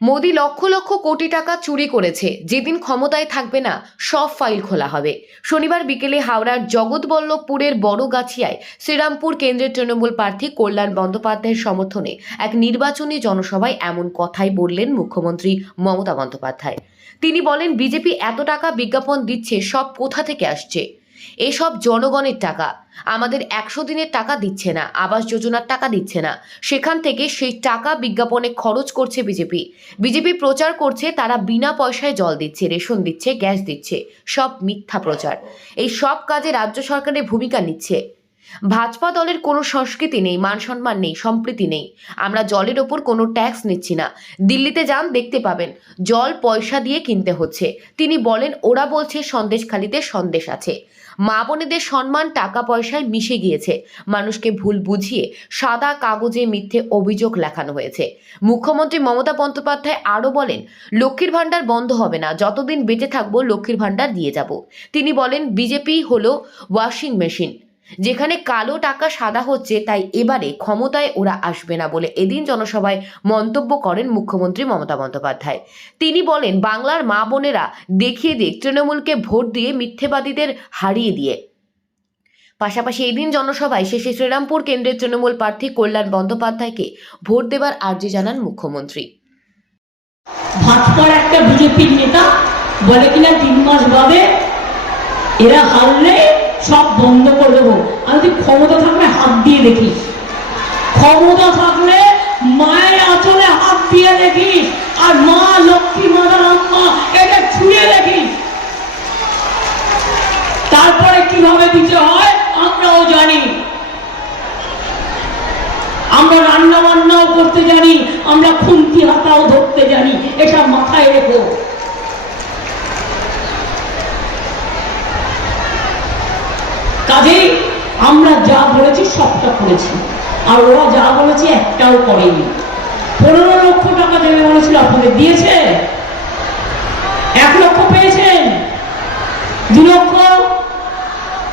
মোদি লক্ষ লক্ষ কোটি টাকা চুরি করেছে, যেদিন ক্ষমতায় থাকবে না সব ফাইল খোলা হবে। শনিবার বিকেলে হাওড়ার জগৎবল্লভপুরের বড়গাছিয়ায় শ্রীরামপুর কেন্দ্রের তৃণমূল প্রার্থী কল্যাণ বন্দ্যোপাধ্যায়ের সমর্থনে এক নির্বাচনী জনসভায় এমন কথাই বললেন মুখ্যমন্ত্রী মমতা বন্দ্যোপাধ্যায়। তিনি বলেন, বিজেপি এত টাকা বিজ্ঞাপন দিচ্ছে, সব কোথা থেকে আসছে? এসব জনগণের টাকা। আমাদের 100 দিনের টাকা দিচ্ছে না, আবাস যোজনার টাকা দিচ্ছে না, সেখান থেকে সেই টাকা বিজ্ঞাপনে খরচ করছে বিজেপি প্রচার করছে তারা বিনা পয়সায় জল দিচ্ছে, রেশন দিচ্ছে, গ্যাস দিচ্ছে। সব মিথ্যা প্রচার। এই সব কাজে রাজ্য সরকারের ভূমিকা নিচ্ছে। ভাজপা দলের কোনো সংস্কৃতি নেই, মান সম্মান নেই, সম্প্রীতি নেই। আমরা জলের ওপর কোনো ট্যাক্স নিচ্ছি না। দিল্লিতে যান, দেখতে পাবেন জল পয়সা দিয়ে কিনতে হচ্ছে। তিনি বলেন, ওরা বলছে সন্দেশখালিতে সন্দেশ আছে। মা বোনেদের সম্মান টাকা পয়সায় মিশে গিয়েছে। মানুষকে ভুল বুঝিয়ে সাদা কাগজে মিথ্যে অভিযোগ লেখানো হয়েছে। মুখ্যমন্ত্রী মমতা বন্দ্যোপাধ্যায় আরও বলেন, লক্ষ্মীর ভাণ্ডার বন্ধ হবে না, যতদিন বেঁচে থাকবো লক্ষ্মীর ভাণ্ডার দিয়ে যাব। তিনি বলেন, বিজেপি হলো ওয়াশিং মেশিন, যেখানে কালো টাকা সাদা হচ্ছে, তাই এবারে ক্ষমতায় ওরা আসবে না বলে এদিন জনসভায় মন্তব্য করেন মুখ্যমন্ত্রী মমতা বন্দ্যোপাধ্যায়। তিনি বলেন, বাংলার মা বোনেরা দেখিয়ে দিক তৃণমূলকে ভোট দিয়ে মিথ্যেবাদীদের হারিয়ে দিয়ে। পাশাপাশি এদিন জনসভায় শেষে শ্রীরামপুর কেন্দ্রের তৃণমূল প্রার্থী কল্যাণ বন্দ্যোপাধ্যায়কে ভোট দেবার আর্জি জানান মুখ্যমন্ত্রী। ভাজপার একটা বিজেপির নেতা বলে কিনা 3 মাস বাদে এরা হারলে সব বন্ধ করে দেবো। আমি ক্ষমতা থাকলে হাত দিয়ে দেখিস, ক্ষমতা থাকলে মায়ের আঁচলে হাত দিয়ে দেখিস, আর মা লক্ষ্মী মাদার আম্মা এটা ছুঁয়ে দেখিস। তারপরে কিভাবে দিতে হয় আমরাও জানি। আমরা রান্না বান্নাও করতে জানি, আমরা খুন্তি হাতাও ধরতে জানি। এসব মাথায় রেখো। কাজেই আমরা যা বলেছি সবটা করেছি, আর ওরা যা বলেছে একটাও করেনি। 15 লক্ষ টাকা দেবে বলেছিল, আপনাদের দিয়েছে? 1 লক্ষ পেয়েছেন? 2 লক্ষ,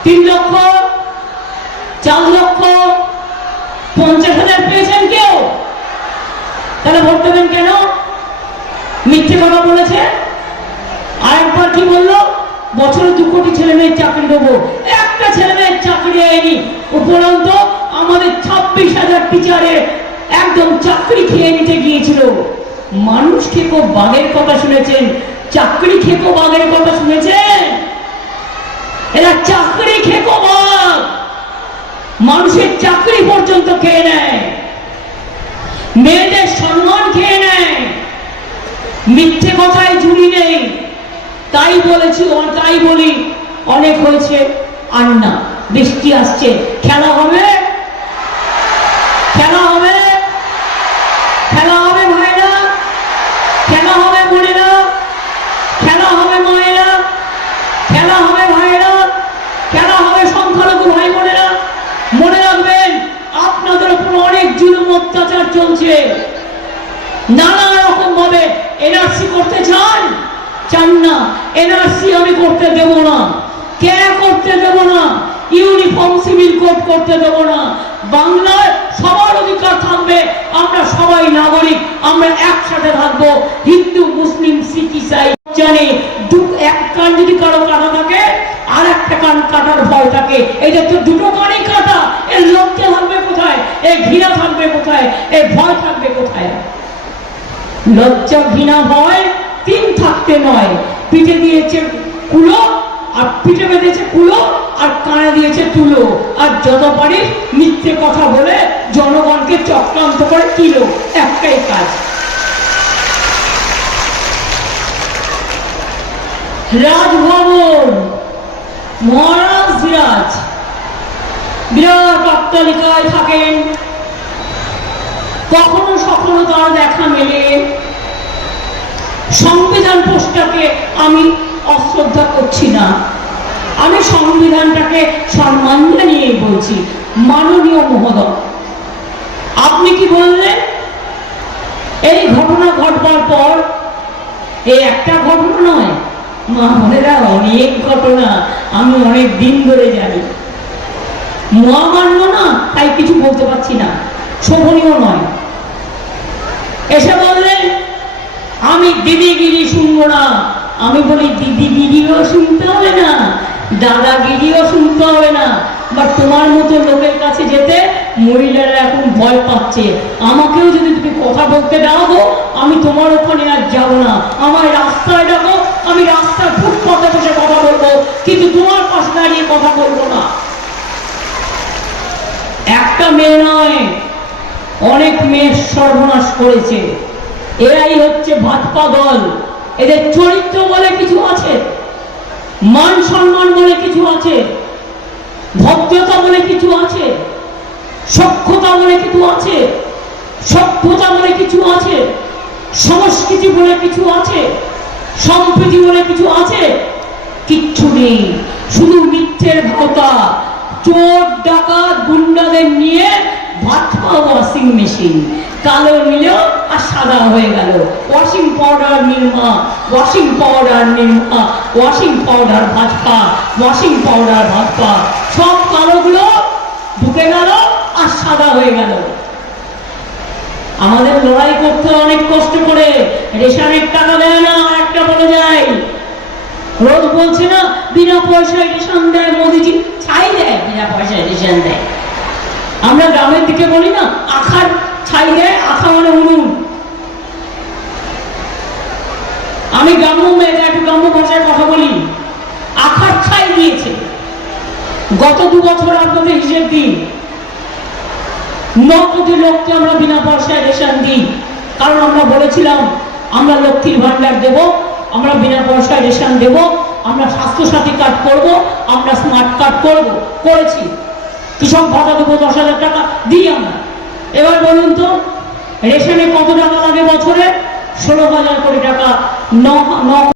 3 লক্ষ, 4 লক্ষ, 50,000 পেয়েছেন কেউ? তাহলে ভোট দেবেন কেন? মিথ্যে কথা বলেছে। আরেকবার কি বললো? বছরে 2 কোটি ছেলে মেয়ের চাকরি দেবো। একটা ছেলে মেয়ের চাকরি হয়নি। উপরন্ত আমাদের 26,000 টিচারের একদম চাকরি খেয়ে নিতে গিয়েছিল। মানুষ খেকো বাঘের কথা শুনেছেন? চাকরি খেকো বাঘের কথা শুনেছেন? এরা চাকরি খেকো বাঘ, মানুষের চাকরি পর্যন্ত খেয়ে নেয়, মেয়েদের সম্মান খেয়ে নেয়। মিথ্যে কথায় জুড়ি নেই। তাই বলেছি, তাই বলি, অনেক হয়েছে, আর না। বৃষ্টি আসছে, খেলা হবে, খেলা হবে, খেলা হবে ভাইরা, খেলা হবে বোনেরা, খেলা হবে মায়েরা, খেলা হবে ভাইরা, খেলা হবে সংখ্যালঘু ভাই বোনেরা। মনে রাখবেন, আপনাদের উপর অনেক জুলুম অত্যাচার চলছে। নানা রকম ভাবে এনআরসি করতে চান না? এনআরসি আমি করতে দেব না, কে করতে দেব না, ইউনিফর্ম সিভিল কোড করতে দেব না। বাংলায় সবার অধিকার থাকবে, আমরা সবাই নাগরিক, আমরা একসাথে থাকবো। হিন্দু, মুসলিম, শিখ, ইসাই জানে এক কান যদি কারো কাটা থাকে আর একটা কান কাটার ভয় থাকে। এটা তো দুটো কানই কাটা। এর লজ্জা থাকবে কোথায়? এই ঘৃণা থাকবে কোথায়? এই ভয় থাকবে কোথায়? লজ্জা, ঘৃণা, ভয় 3 থাকতে নয়। পিঠে দিয়েছে কুলো, আর পিঠে বেঁধেছে কুলো, আর কানে দিয়েছে তুলো। আর যত পারি মিথ্যে কথা বলে জনগণকে চক্রান্ত করে কিলো। একটাই কাজ। রাজভবন, মহারাজ সিরাজ বিরাট অট্টালিকায় থাকেন, কখনো সখনো তার দেখা মেলে। সংবিধান পোস্টটাকে আমি অশ্রদ্ধা করছি না, আমি সংবিধানটাকে সম্মান জানিয়ে বলছি। মাননীয় মহোদয়, আপনি কি বললেন? এই ঘটনা ঘটবার পর, এই একটা ঘটনা নয় মা বোনেরা, অনেক ঘটনা আমি অনেক দিন ধরে জানি। মহামান্য না, তাই কিছু বলতে পারছি না, শোভনীয় নয়। এসে বললেন দিদিগিরি শুনবো না। আমি বলি দিদিগিরিও শুনতে হবে না, দাদাগিরিও শুনতে হবে না, বাট তোমার মতো লোকের কাছে যেতে মহিলারা এখন ভয় পাচ্ছে। আমাকেও যদি তুমি কথা বলতে দাও গো, আমি তোমার ওখানে আর যাবো না। আমার রাস্তায় ডাকো, আমি রাস্তার ফুটপাতে বসে কথা বলবো, কিন্তু তোমার পাশে দাঁড়িয়ে কথা বলবো না। একটা মেয়ে নয়, অনেক মেয়ে সর্বনাশ করেছে। এরাই হচ্ছে ভাজপা দল। এদের চরিত্র বলে কিছু আছে, মান সম্মান বলে কিছু আছে, ভদ্রতা বলে কিছু আছে, সক্ষতা বলে কিছু আছে, সভ্যতা বলে কিছু আছে, সংস্কৃতি বলে কিছু আছে, সম্প্রীতি বলে কিছু আছে, কিচ্ছু নেই। শুধু মিথ্যের ভাওতা, চোর ডাকাত গুন্ডাদের নিয়ে ভাজপা ওয়াশিং মেশিন, কালো নিলেও আর সাদা হয়ে গেল। Washing powder Nirma, washing powder Nirma, washing powder Bhajpa, washing powder Bhajpa, সব কালোগুলো ঢুকে গেল আর সাদা হয়ে গেল। আমাদের লড়াই করতে অনেক কষ্ট করে, রেশনের টাকা দেয় না। একটা বলে যায়, রোজ বলছে না বিনা পয়সায় রেশন দেয় মোদিজি, ছাই দেয়, বিনা পয়সায় রেশন দেয়। আমরা গ্রামের দিকে বলি না আখার ছাই দেয়, আখা মানে উনুন। আমি গ্রাম্য মেয়েটা একটু গ্রাম্য ভাষায় কথা বলি, আখার ছাই দিয়েছে। গত 2 বছর আপনাদের হিসেব দিন, 9 কোটি লোককে আমরা বিনা পয়সায় রেশন দিই। কারণ আমরা বলেছিলাম আমরা লক্ষ্মীর ভান্ডার দেব, আমরা বিনা পয়সায় রেশন দেব, আমরা স্বাস্থ্যসাথী কার্ড করব, আমরা স্মার্ট কার্ড করব, করেছি। কৃষক ভাতা দেবো 10,000 টাকা দিই আমরা। এবার বলুন তো রেশনে কত টাকা লাগে বছরে? 16,000 কোটি টাকা। 9